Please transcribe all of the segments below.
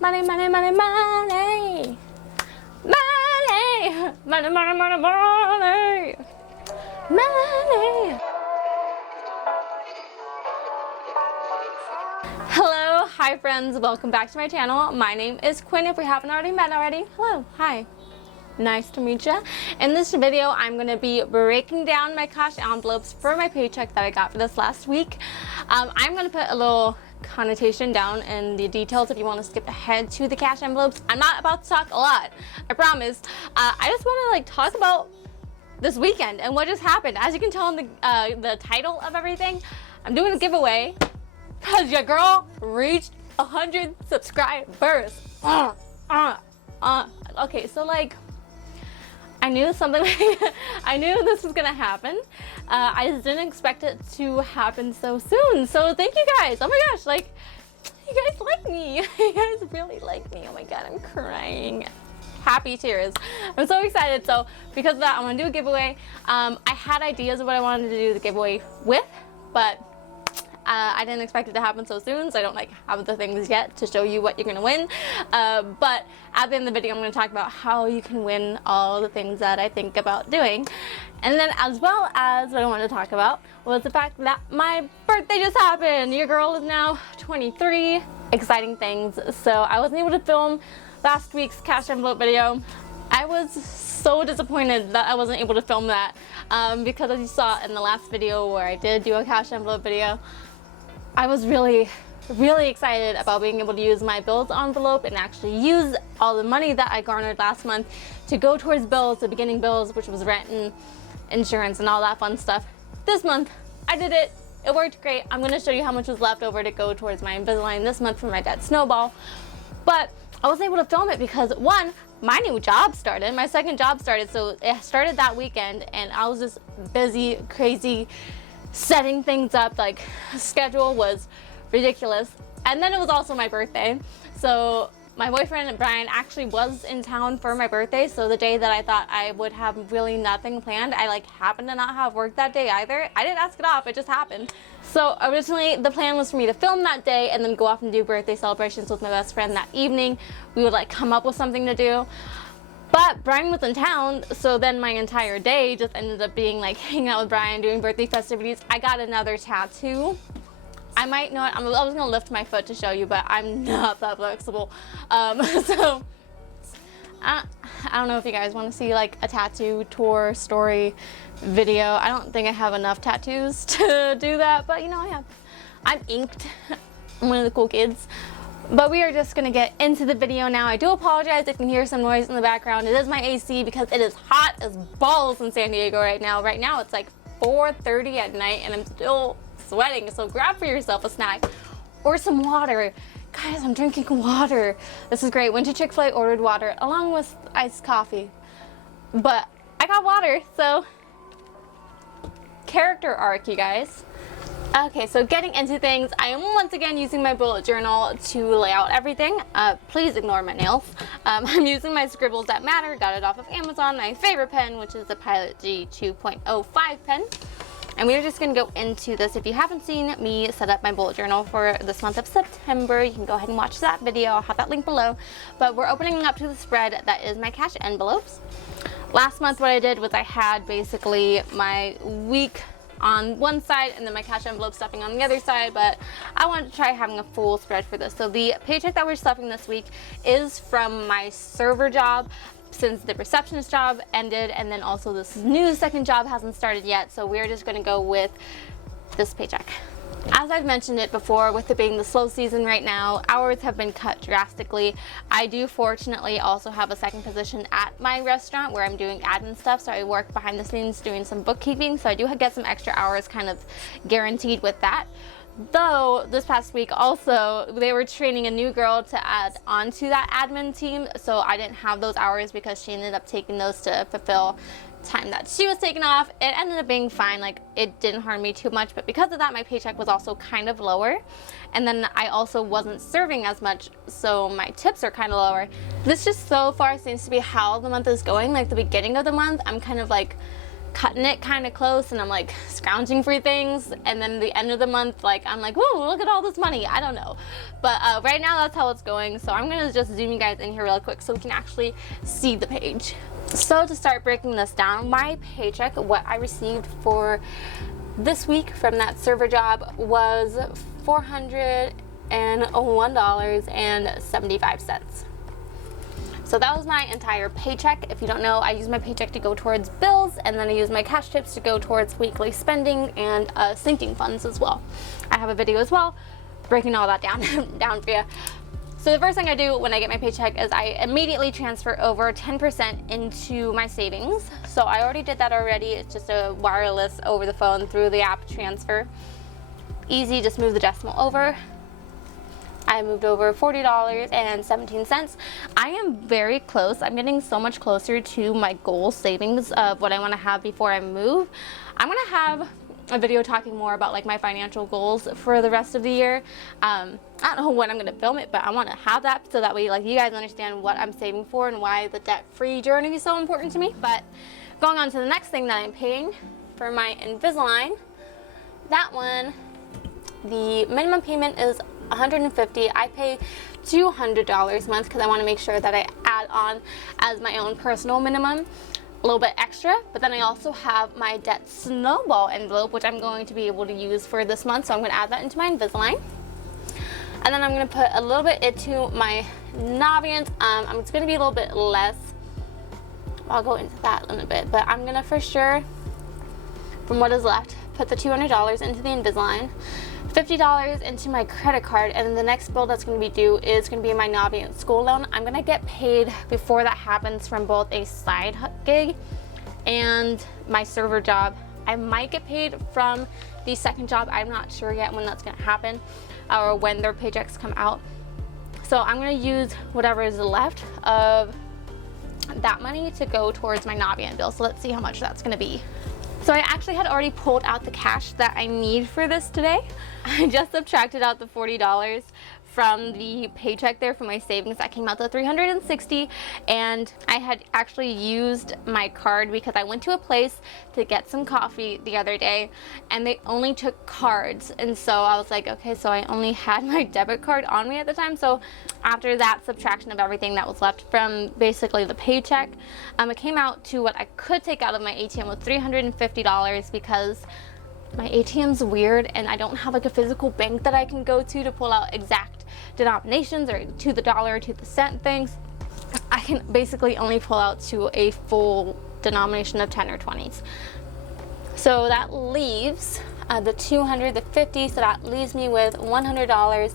Money, money, money, money. Money. Money, money, money, money. Money. Hello, hi friends, welcome back to my channel. My name is Quinn. If we haven't already met already, hello, hi. Nice to meet you. In this video, I'm going to be breaking down my cash envelopes for my paycheck that I got for this last week. I'm going to put a little connotation down in the details if you want to skip ahead to the cash envelopes. I'm not about to talk a lot, I promise. I just want to talk about this weekend and what just happened. As you can tell in the title of everything, I'm doing a giveaway because your girl reached 100 subscribers. Okay, so I knew something I knew this was gonna happen. I just didn't expect it to happen so soon. So thank you guys. Oh my gosh, you guys like me. You guys really like me. Oh my god, I'm crying. Happy tears. I'm so excited. So because of that, I'm gonna do a giveaway. I had ideas of what I wanted to do the giveaway with, but I didn't expect it to happen so soon, so I don't have the things yet to show you what you're gonna win. But at the end of the video, I'm gonna talk about how you can win all the things that I think about doing. And then as well as what I wanted to talk about was the fact that my birthday just happened. Your girl is now 23. Exciting things. So I wasn't able to film last week's cash envelope video. I was so disappointed that I wasn't able to film that because as you saw in the last video where I did do a cash envelope video, I was really excited about being able to use my bills envelope and actually use all the money that I garnered last month to go towards bills, the beginning bills, which was rent and insurance and all that fun stuff. This month, I did it. It worked great. I'm going to show you how much was left over to go towards my Invisalign this month for my dad's snowball. But I wasn't able to film it because, one, my new job started. My second job started, so it started that weekend, and I was just busy, crazy, setting things up. Schedule was ridiculous. And then it was also my birthday, so my boyfriend Brian actually was in town for my birthday. So the day that I thought I would have really nothing planned, I happened to not have work that day either. I didn't ask it off, it just happened. So originally the plan was for me to film that day and then go off and do birthday celebrations with my best friend that evening. We would come up with something to do. But Brian was in town, so then my entire day just ended up being hanging out with Brian, doing birthday festivities. I got another tattoo. I might not, I was gonna lift my foot to show you, but I'm not that flexible. So I don't know if you guys want to see a tattoo tour story video. I don't think I have enough tattoos to do that, but I have. I'm inked. I'm one of the cool kids. But we are just gonna get into the video now. I do apologize if you can hear some noise in the background. It is my AC because it is hot as balls in San Diego right now. Right now it's 4:30 at night and I'm still sweating. So grab for yourself a snack or some water. Guys, I'm drinking water. This is great. Went to Chick-fil-A, ordered water along with iced coffee. But I got water, so character arc, you guys. Okay, so getting into things, I am once again using my bullet journal to lay out everything. Please ignore my nails. I'm using my Scribbles that matter, got it off of Amazon, my favorite pen, which is the Pilot G 2.05 pen. And we're just gonna go into this. If you haven't seen me set up my bullet journal for this month of September, you can go ahead and watch that video. I'll have that link below. But we're opening up to the spread that is my cash envelopes. Last month what I did was I had basically my week on one side and then my cash envelope stuffing on the other side, but I wanted to try having a full spread for this. So the paycheck that we're stuffing this week is from my server job, since the receptionist job ended, and then also this new second job hasn't started yet, so we're just going to go with this paycheck. As I've mentioned it before, with it being the slow season right now, hours have been cut drastically. I do fortunately also have a second position at my restaurant where I'm doing admin stuff, so I work behind the scenes doing some bookkeeping, so I do get some extra hours kind of guaranteed with that. Though this past week also they were training a new girl to add onto that admin team, so I didn't have those hours because she ended up taking those to fulfill time that she was taking off. It ended up being fine, it didn't harm me too much, but because of that my paycheck was also kind of lower, and then I also wasn't serving as much, so my tips are kind of lower. This just so far seems to be how the month is going. The beginning of the month I'm kind of cutting it kind of close, and I'm like scrounging for things, and then the end of the month, like I'm like, whoa, look at all this money. I don't know, but right now that's how it's going. So I'm gonna just zoom you guys in here real quick so we can actually see the page. So to start breaking this down, my paycheck, what I received for this week from that server job was $401.75. So that was my entire paycheck. If you don't know, I use my paycheck to go towards bills, and then I use my cash tips to go towards weekly spending and sinking funds as well. I have a video as well breaking all that down for you. So the first thing I do when I get my paycheck is I immediately transfer over 10% into my savings. So I already did that already. It's just a wireless over the phone through the app transfer. Easy, just move the decimal over. I moved over $40.17. I am very close. I'm getting so much closer to my goal savings of what I want to have before I move. I'm going to have a video talking more about like my financial goals for the rest of the year. I don't know when I'm going to film it, but I want to have that so that way like you guys understand what I'm saving for and why the debt-free journey is so important to me. But going on to the next thing that I'm paying for my Invisalign, that one, the minimum payment is $150. I pay $200 a month because I want to make sure that I add on as my own personal minimum a little bit extra. But then I also have my debt snowball envelope, which I'm going to be able to use for this month, so I'm going to add that into my Invisalign. And then I'm going to put a little bit into my Navient. It's going to be a little bit less. I'll go into that in a bit, but I'm going to for sure, from what is left, put the $200 into the Invisalign, $50 into my credit card, and then the next bill that's going to be due is going to be my Navient school loan. I'm going to get paid before that happens from both a side gig and my server job. I might get paid from the second job. I'm not sure yet when that's going to happen or when their paychecks come out. So I'm going to use whatever is left of that money to go towards my Navient bill. So let's see how much that's going to be. So I actually had already pulled out the cash that I need for this today. I just subtracted out the $40 from the paycheck there for my savings. That came out to $360, and I had actually used my card because I went to a place to get some coffee the other day and they only took cards, and so I was like, okay, so I only had my debit card on me at the time. So after that subtraction of everything that was left from basically the paycheck, it came out to what I could take out of my ATM with $350 because my ATM's weird and I don't have like a physical bank that I can go to pull out exact denominations or to the dollar, to the cent things. I can basically only pull out to a full denomination of 10 or 20s. So that leaves the 200, the 50, so that leaves me with $100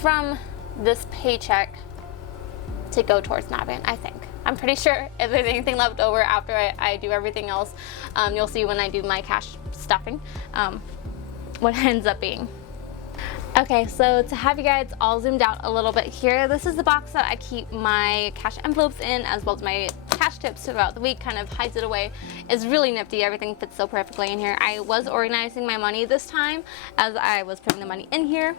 from this paycheck to go towards Navient, I think. I'm pretty sure if there's anything left over after I do everything else, you'll see when I do my cash stuffing, what it ends up being. Okay, so to have you guys all zoomed out a little bit here, this is the box that I keep my cash envelopes in, as well as my cash tips throughout the week. Kind of hides it away. It's really nifty. Everything fits so perfectly in here. I was organizing my money this time as I was putting the money in here.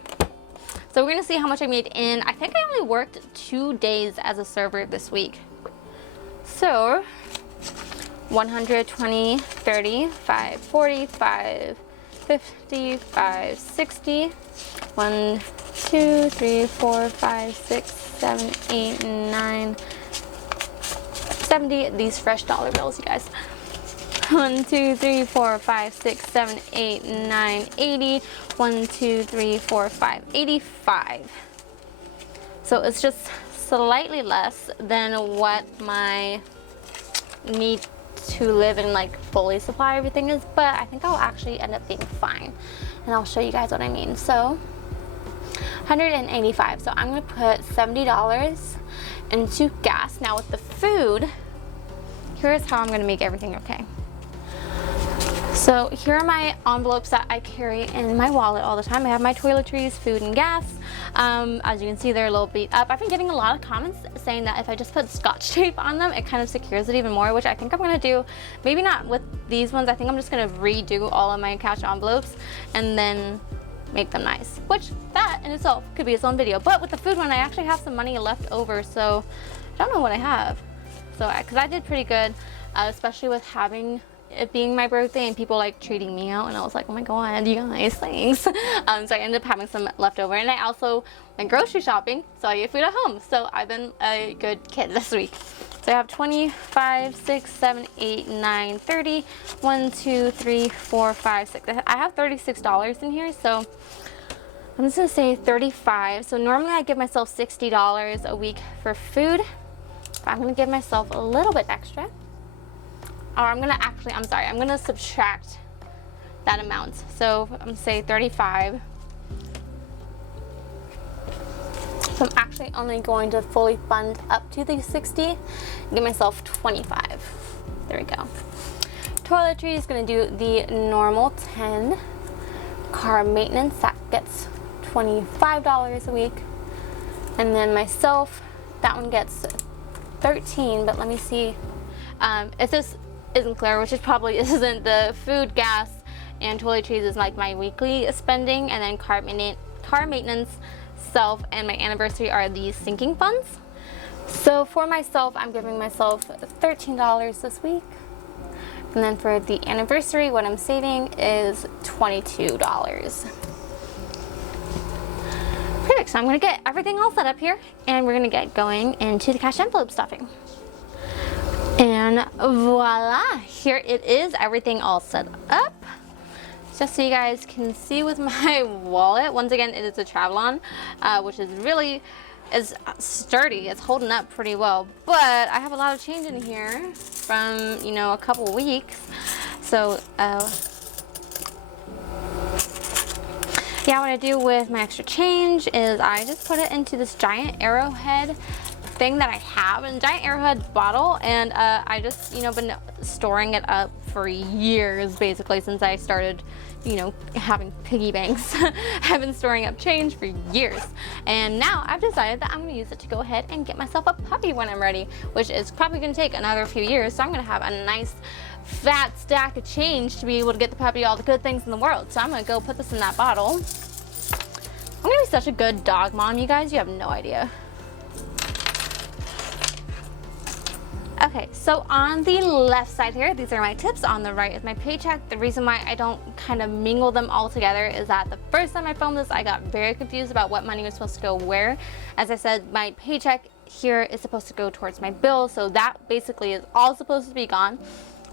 So we're gonna see how much I made in, I think I only worked 2 days as a server this week. So 120, 30, 5, 40, 5, 50, 5, 60, 1, 2, 3, 4, 5, 6, 7, 8, 9, 70. These fresh dollar bills, you guys. 1, 2, 3, 4, 5, 6, 7, 8, 9, 80. 1, 2, 3, 4, 5, 85. So it's just slightly less than what my need to live and like fully supply everything is, but I think I'll actually end up being fine, and I'll show you guys what I mean. So 185. So I'm gonna put $70 into gas. Now with the food, here's how I'm gonna make everything okay. So here are my envelopes that I carry in my wallet all the time. I have my toiletries, food, and gas. As you can see, they're a little beat up. I've been getting a lot of comments saying that if I just put Scotch tape on them, it kind of secures it even more, which I think I'm gonna do. Maybe not with these ones. I think I'm just gonna redo all of my cash envelopes and then make them nice, which that in itself could be its own video. But with the food one, I actually have some money left over, so I don't know what I have. So, because I did pretty good, especially with having it being my birthday and people like treating me out, and I was like, oh my god, you guys, thanks. So I ended up having some left over, and I also went grocery shopping, so I ate food at home. So I've been a good kid this week. So I have 25, 6, 7, 8, 9, 30, 1, 2, 3, 4, 5, 6. I have $36 in here, so I'm just gonna say 35. So normally I give myself $60 a week for food. But I'm gonna give myself a little bit extra. Or I'm gonna subtract that amount. So I'm gonna say 35. So I'm actually only going to fully fund up to the 60 and give myself 25. There we go. Toiletry is gonna do the normal 10. Car maintenance, that gets $25 a week. And then myself, that one gets 13, but let me see if this isn't clear, which is probably isn't. The food, gas, and toiletries is like my weekly spending, and then car maintenance, self, and my anniversary are these sinking funds. So for myself, I'm giving myself $13 this week, and then for the anniversary, what I'm saving is $22. Perfect. So I'm gonna get everything all set up here, and we're gonna get going into the cash envelope stuffing. And voila, here it is, everything all set up. Just so you guys can see with my wallet, once again, it is a Travelon, which is really sturdy. It's holding up pretty well, but I have a lot of change in here from, you know, a couple weeks. So yeah, what I do with my extra change is I just put it into this giant arrowhead thing that I have, a giant arrowhead bottle, and I just, you know, been storing it up for years, basically since I started, you know, having piggy banks. I've been storing up change for years, and now I've decided that I'm going to use it to go ahead and get myself a puppy when I'm ready, which is probably going to take another few years. So I'm going to have a nice fat stack of change to be able to get the puppy all the good things in the world. So I'm going to go put this in that bottle. I'm going to be such a good dog mom, you guys, you have no idea. Okay, so on the left side here, these are my tips. On the right is my paycheck. The reason why I don't kind of mingle them all together is that the first time I filmed this, I got very confused about what money was supposed to go where. As I said, my paycheck here is supposed to go towards my bills, so that basically is all supposed to be gone.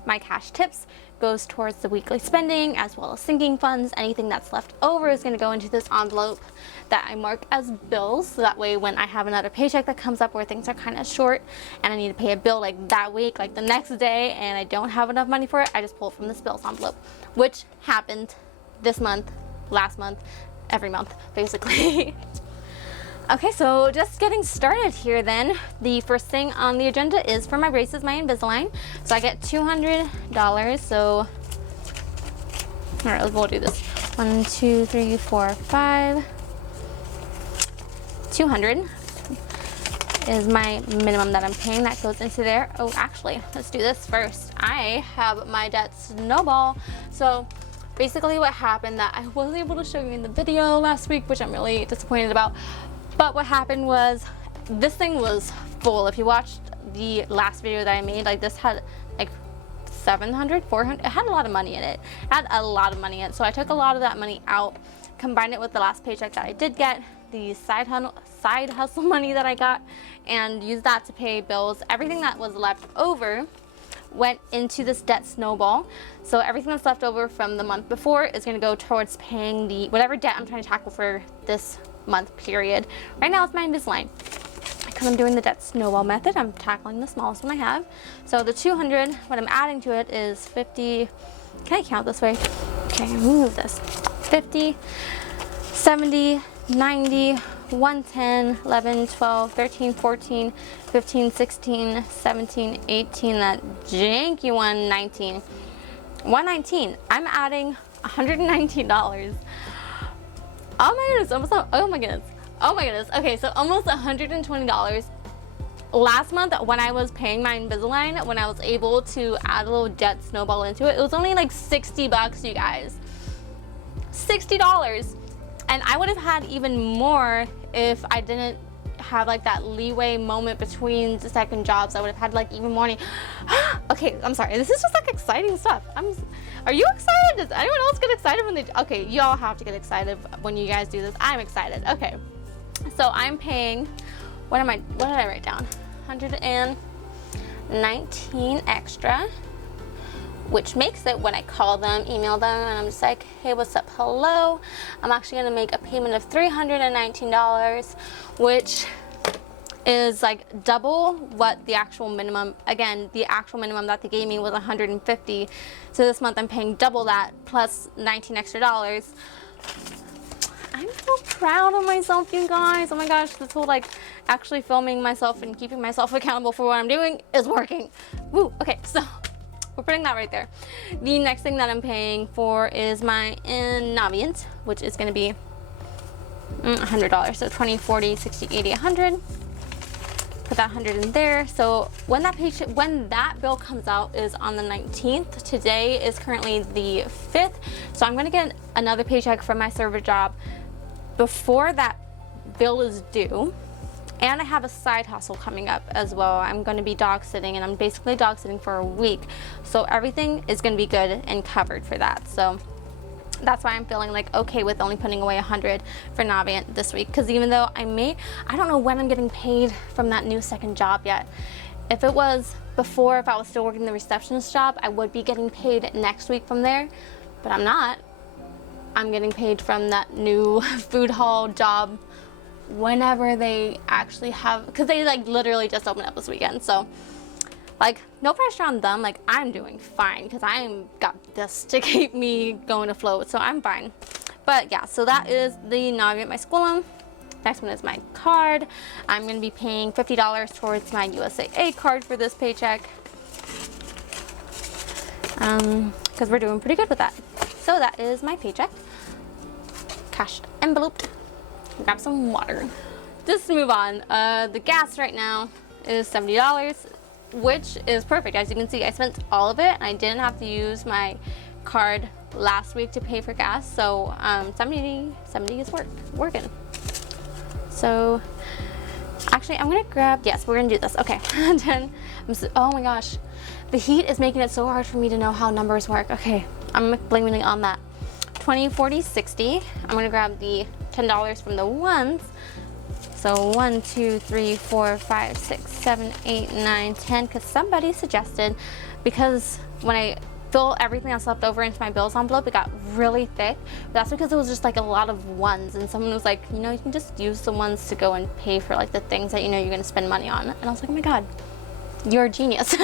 My cash tips goes towards the weekly spending as well as sinking funds. Anything that's left over is going to go into this envelope that I mark as bills, so that way when I have another paycheck that comes up where things are kind of short and I need to pay a bill like that week, like the next day, and I don't have enough money for it, I just pull it from this bills envelope, which happened this month, last month, every month basically. Okay, so just getting started here then. The first thing on the agenda is for my braces, my Invisalign. So I get $200, so, all right, we'll do this. 1, 2, 3, 4, 5, 200 is my minimum that I'm paying. That goes into there. Oh, actually, let's do this first. I have my debt snowball. So basically what happened that I wasn't able to show you in the video last week, which I'm really disappointed about. But what happened was this thing was full. If you watched the last video that I made, like this had like 700, 400, it had a lot of money in it. So I took a lot of that money out, combined it with the last paycheck that I did get, the side hustle money that I got, and used that to pay bills. Everything that was left over went into this debt snowball. So everything that's left over from the month before is going to go towards paying the whatever debt I'm trying to tackle for this month period. Right now it's my Invisalign. Because I'm doing the debt snowball method, I'm tackling the smallest one I have. So the 200, what I'm adding to it is 50, can I count this way? Okay, I'm gonna move this. 50, 70, 90, 110, 11, 12, 13, 14, 15, 16, 17, 18, that janky one, 19. 119, I'm adding $119. Oh my goodness, oh my goodness. Okay, so almost $120. Last month when I was paying my Invisalign, when I was able to add a little debt snowball into it, it was only like 60 bucks, you guys. $60. And I would have had even more if I didn't have like that leeway moment between the second jobs. I would have had like even morning. Okay, I'm sorry. This is just like exciting stuff. Are you excited? Does anyone else get excited when they, okay, y'all have to get excited when you guys do this. I'm excited. Okay. So I'm paying, what did I write down? 119 extra, which makes it when I call them, email them, and I'm just like, hey, what's up, hello, I'm actually gonna make a payment of $319, which is like double what the actual minimum, again, the actual minimum that they gave me was 150, so this month I'm paying double that plus 19 extra dollars. I'm so proud of myself, you guys. Oh my gosh, this whole like actually filming myself and keeping myself accountable for what I'm doing is working. Woo, okay, so we're putting that right there. The next thing that I'm paying for is my Navient, which is gonna be $100. So 20, 40, 60, 80, 100. Put that 100 in there. So when that bill comes out is on the 19th. Today is currently the 5th. So I'm gonna get another paycheck from my server job before that bill is due. And I have a side hustle coming up as well. I'm going to be dog sitting, and I'm basically dog sitting for a week. So everything is going to be good and covered for that. So that's why I'm feeling like okay with only putting away 100 for Navient this week. Because even though I don't know when I'm getting paid from that new second job yet. If it was before, if I was still working the receptionist job, I would be getting paid next week from there. But I'm not. I'm getting paid from that new food hall job whenever they actually have, because they like literally just opened up this weekend. So like no pressure on them, like I'm doing fine because I'm got this to keep me going afloat, so I'm fine. But yeah, so that is the Navient, my school loan. Next one is my card. I'm going to be paying $50 towards my USAA card for this paycheck, because we're doing pretty good with that. So that is my paycheck, cashed enveloped. Grab some water. Just to move on, the gas right now is $70, which is perfect. As you can see, I spent all of it and I didn't have to use my card last week to pay for gas. So 70 is working. So actually I'm gonna grab, yes, we're gonna do this. Okay. And then oh my gosh, the heat is making it so hard for me to know how numbers work. Okay, I'm blaming it on that. 20, 40, 60. I'm gonna grab the $10 from the ones. So 1, 2, 3, 4, 5, 6, 7, 8, 9, 10, because somebody suggested, because when I fill everything that's left over into my bills envelope, it got really thick. But that's because it was just like a lot of ones, and someone was like, you know, you can just use the ones to go and pay for like the things that you know you're gonna spend money on. And I was like, oh my god, you're a genius.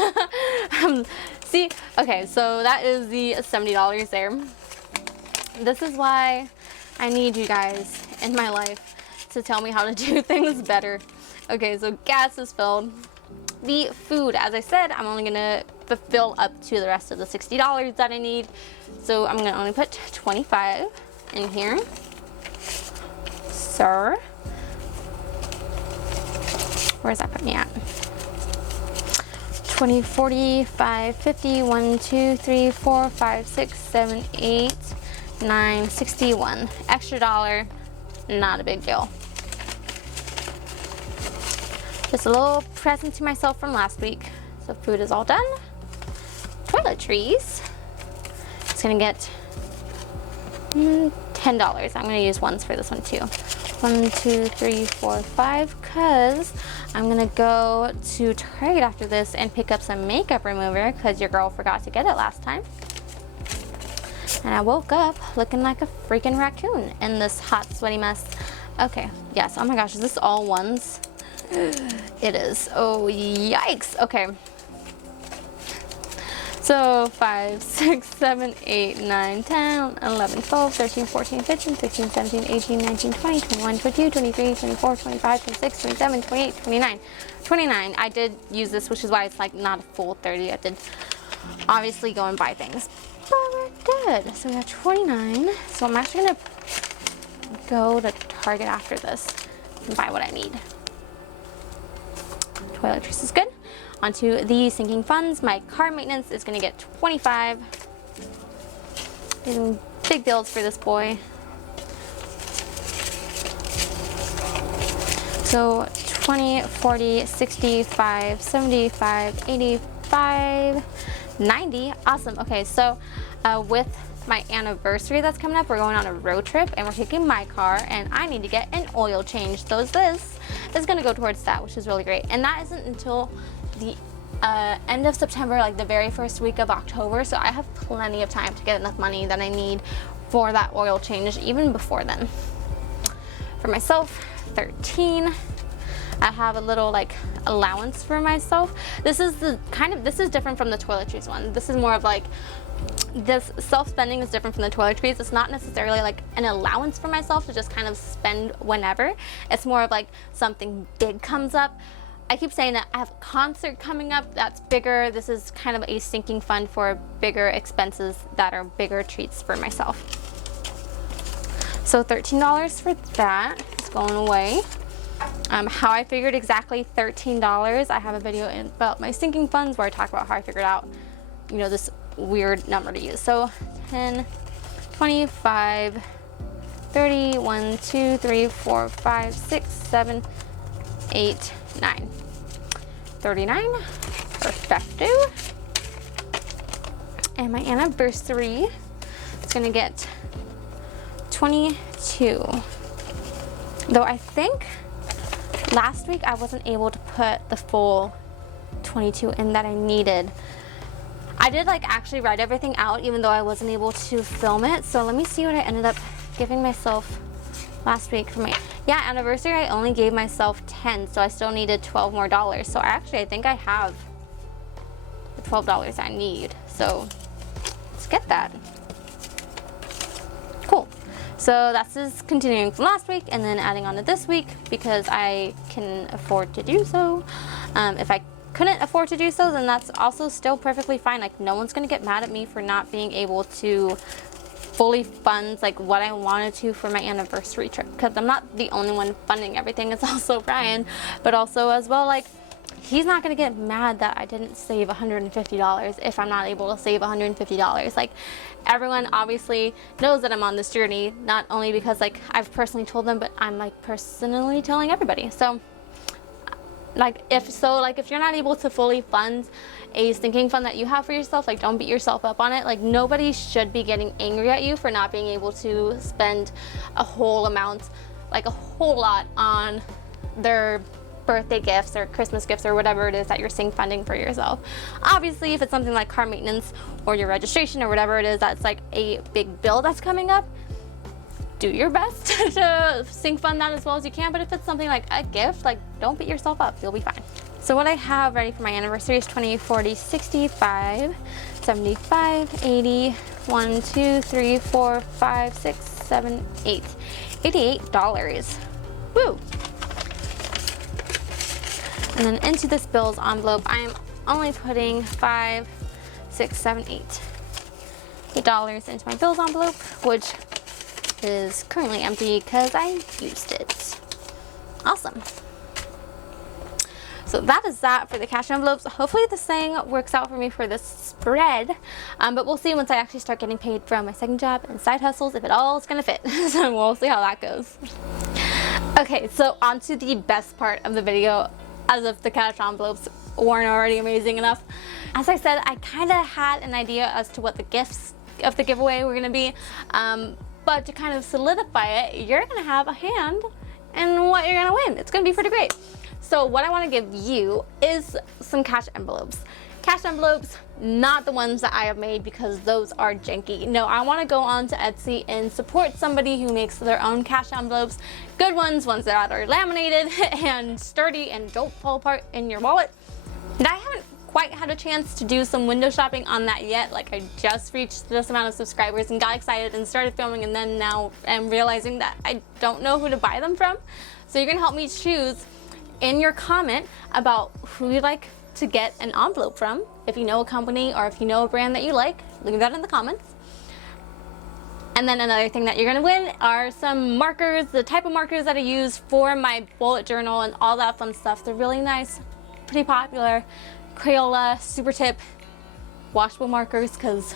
See, okay, so that is the $70 there. This is why I need you guys in my life to tell me how to do things better. Okay, so gas is filled. The food, as I said, I'm only gonna fill up to the rest of the $60 that I need. So I'm gonna only put 25 in here. Sir. Where's that put me at? 20, 40, 5, 50, 1, 2, 3, 4, 5, 6, 7, 8, 9, 61. Extra dollar, not a big deal. Just a little present to myself from last week. So food is all done. Toiletries. It's gonna get $10. I'm gonna use ones for this one too. 1, 2, 3, 4, 5, because I'm gonna go to Target after this and pick up some makeup remover because your girl forgot to get it last time. And I woke up looking like a freaking raccoon in this hot, sweaty mess. Okay, yes, oh my gosh, is this all ones? It is. Oh, yikes. Okay. So 5, 6, 7, 8, 9, 10, 11, 12, 13, 14, 15, 16, 17, 18, 19, 20, 21, 22, 23, 24, 25, 26, 27, 28, 29. 29. I did use this, which is why it's like not a full 30. I did obviously go and buy things. But we're good. So we have 29. So I'm actually going to go to Target after this and buy what I need. Toiletries is good. Onto the sinking funds. My car maintenance is going to get 25. Getting big bills for this boy. So 20, 40, 65, 75, 85, 90. Awesome. Okay, so with my anniversary that's coming up, we're going on a road trip and we're taking my car and I need to get an oil change. So this is gonna go towards that, which is really great. And that isn't until the end of September, like the very first week of October. So I have plenty of time to get enough money that I need for that oil change even before then. For myself, 13. I have a little like allowance for myself. This is different from the toiletries one. This is more of like, this self-spending is different from the toiletries. It's not necessarily like an allowance for myself to just kind of spend whenever. It's more of like something big comes up. I keep saying that I have a concert coming up that's bigger. This is kind of a sinking fund for bigger expenses that are bigger treats for myself. So $13 for that is going away. How I figured exactly $13, I have a video about my sinking funds where I talk about how I figured out, you know, this weird number to use. So 10, 25, 30, 1, 2, 3, 4, 5, 6, 7, 8, 9. 39, perfecto. And my anniversary is gonna get 22. Though I think last week I wasn't able to put the full 22 in that I needed. I did like actually write everything out even though I wasn't able to film it. So let me see what I ended up giving myself last week for my anniversary. I only gave myself 10, so I still needed 12 more dollars. So I think I have the $12 I need. So let's get that. Cool. So that's just continuing from last week and then adding on to this week because I can afford to do so. If I couldn't afford to do so, then that's also still perfectly fine. Like, no one's gonna get mad at me for not being able to fully fund like what I wanted to for my anniversary trip, because I'm not the only one funding everything. It's also Brian, but also as well, like, he's not gonna get mad that I didn't save $150 if I'm not able to save $150. Like, everyone obviously knows that I'm on this journey, not only because like I've personally told them, but I'm like personally telling everybody. So like if you're not able to fully fund a sinking fund that you have for yourself, like, don't beat yourself up on it. Like, nobody should be getting angry at you for not being able to spend a whole amount, like a whole lot, on their birthday gifts or Christmas gifts or whatever it is that you're sink funding for yourself. Obviously, if it's something like car maintenance or your registration or whatever it is that's like a big bill that's coming up, do your best to sink fund that as well as you can. But if it's something like a gift, like, don't beat yourself up, you'll be fine. So what I have ready for my anniversary is 20, 40, 65, 75, 80, 1, 2, 3, 4, 5, 6, 7, 8, $88. Woo! And then into this bills envelope, I am only putting $5, 6, 7, 8. $8 into my bills envelope, which is currently empty because I used it. Awesome. So that is that for the cash envelopes. Hopefully this thing works out for me for this spread, but we'll see once I actually start getting paid from my second job and side hustles if it all is gonna fit. So we'll see how that goes. Okay, so on to the best part of the video, as if the cash envelopes weren't already amazing enough. As I said, I kind of had an idea as to what the gifts of the giveaway were gonna be, but to kind of solidify it, you're gonna have a hand in what you're gonna win. It's gonna be pretty great. So what I wanna give you is some cash envelopes. Cash envelopes, not the ones that I have made because those are janky. No, I wanna go on to Etsy and support somebody who makes their own cash envelopes. Good ones that are laminated and sturdy and don't fall apart in your wallet. And I haven't quite had a chance to do some window shopping on that yet. Like, I just reached this amount of subscribers and got excited and started filming, and then now I'm realizing that I don't know who to buy them from. So you're gonna help me choose in your comment about who you'd like to get an envelope from. If you know a company or if you know a brand that you like, leave that in the comments. And then another thing that you're gonna win are some markers, the type of markers that I use for my bullet journal and all that fun stuff. They're really nice, pretty popular. Crayola, super tip, washable markers, because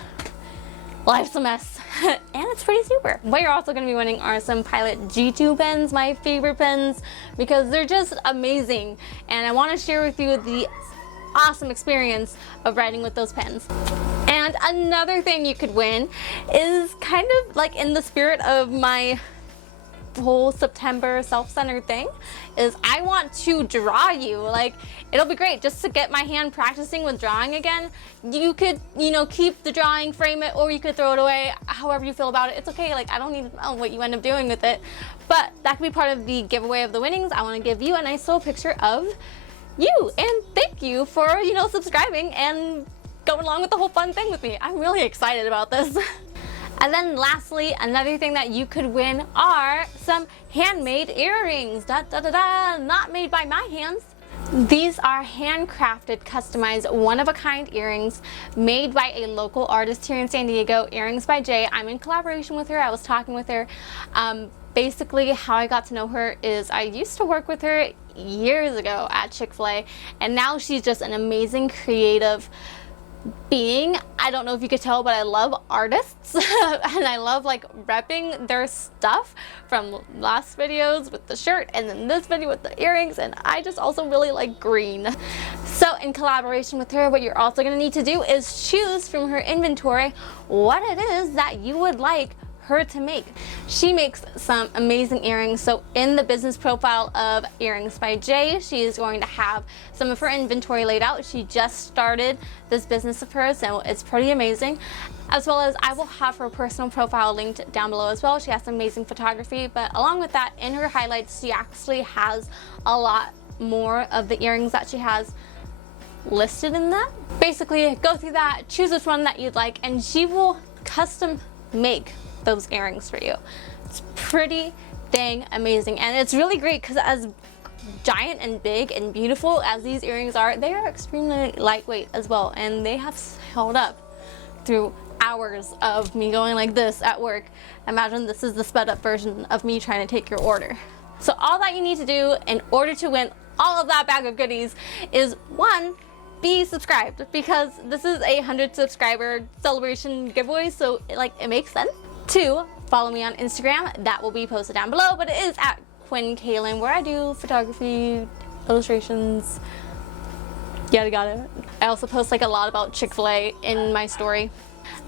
life's a mess. And it's pretty super. What you're also going to be winning are some Pilot G2 pens, my favorite pens, because they're just amazing. And I want to share with you the awesome experience of writing with those pens. And another thing you could win is kind of like in the spirit of my whole September self-centered thing, is I want to draw you. Like, it'll be great just to get my hand practicing with drawing again. You could, you know, keep the drawing, frame it, or you could throw it away, however you feel about it. It's okay. Like, I don't need to know what you end up doing with it, but that could be part of the giveaway of the winnings. I want to give you a nice little picture of you, and thank you for, you know, subscribing and going along with the whole fun thing with me. I'm really excited about this. And then lastly, another thing that you could win are some handmade earrings. Da, da, da, da, not made by my hands. These are handcrafted, customized, one-of-a-kind earrings made by a local artist here in San Diego, Earrings by Jay. I'm in collaboration with her. I was talking with her. Basically, how I got to know her is I used to work with her years ago at Chick-fil-A, and now she's just an amazing creative being. I don't know if you could tell, but I love artists and I love like repping their stuff, from last videos with the shirt and then this video with the earrings, and I just also really like green. So in collaboration with her, what you're also going to need to do is choose from her inventory what it is that you would like her to make. She makes some amazing earrings. So in the business profile of Earrings by Jay, she is going to have some of her inventory laid out. She just started this business of hers, so it's pretty amazing. As well as I will have her personal profile linked down below as well. She has some amazing photography, but along with that, in her highlights, she actually has a lot more of the earrings that she has listed in that. Basically, go through that, choose which one that you'd like, and she will custom make those earrings for you. It's pretty dang amazing, and it's really great because as giant and big and beautiful as these earrings are, they are extremely lightweight as well, and they have held up through hours of me going like this at work. Imagine this is the sped up version of me trying to take your order. So all that you need to do in order to win all of that bag of goodies is, one, be subscribed, because this is a 100 subscriber celebration giveaway, so it makes sense. 2, follow me on Instagram. That will be posted down below, but it is at QuinneKalyn, where I do photography, illustrations, yada yada. I also post like a lot about Chick-fil-A in my story.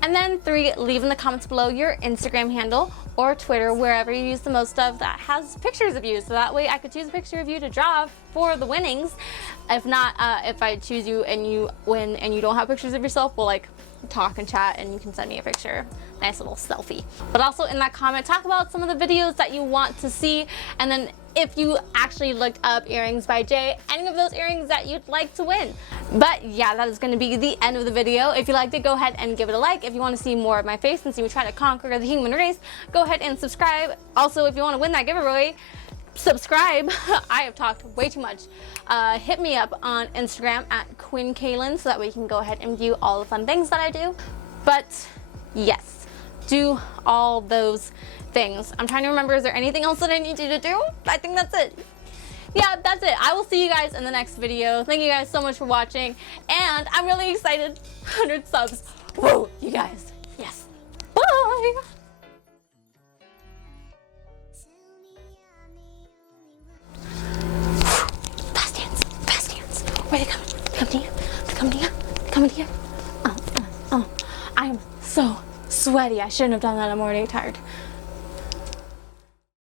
And then 3, leave in the comments below your Instagram handle or Twitter, wherever you use the most of, that has pictures of you, so that way I could choose a picture of you to draw for the winnings. If not, if I choose you and you win and you don't have pictures of yourself, we'll like talk and chat and you can send me a picture, nice little selfie. But also in that comment, talk about some of the videos that you want to see, and then if you actually looked up Earrings by Jay, any of those earrings that you'd like to win. But yeah, that is going to be the end of the video. If you liked it, go ahead and give it a like. If you want to see more of my face and see me try to conquer the human race, go ahead and subscribe. Also, if you want to win that giveaway, subscribe. I have talked way too much. Hit me up on Instagram at QuinneKalyn, so that way you can go ahead and view all the fun things that I do. But yes, do all those things. I'm trying to remember, is there anything else that I need you to do? I think that's it. Yeah, that's it. I will see you guys in the next video. Thank you guys so much for watching, and I'm really excited. 100 subs. Whoa, you guys. Yes. Bye. Fast hands. Fast hands. Where are they coming? Come to you. Come to you. Come to you. I am so sweaty. I shouldn't have done that. I'm already tired.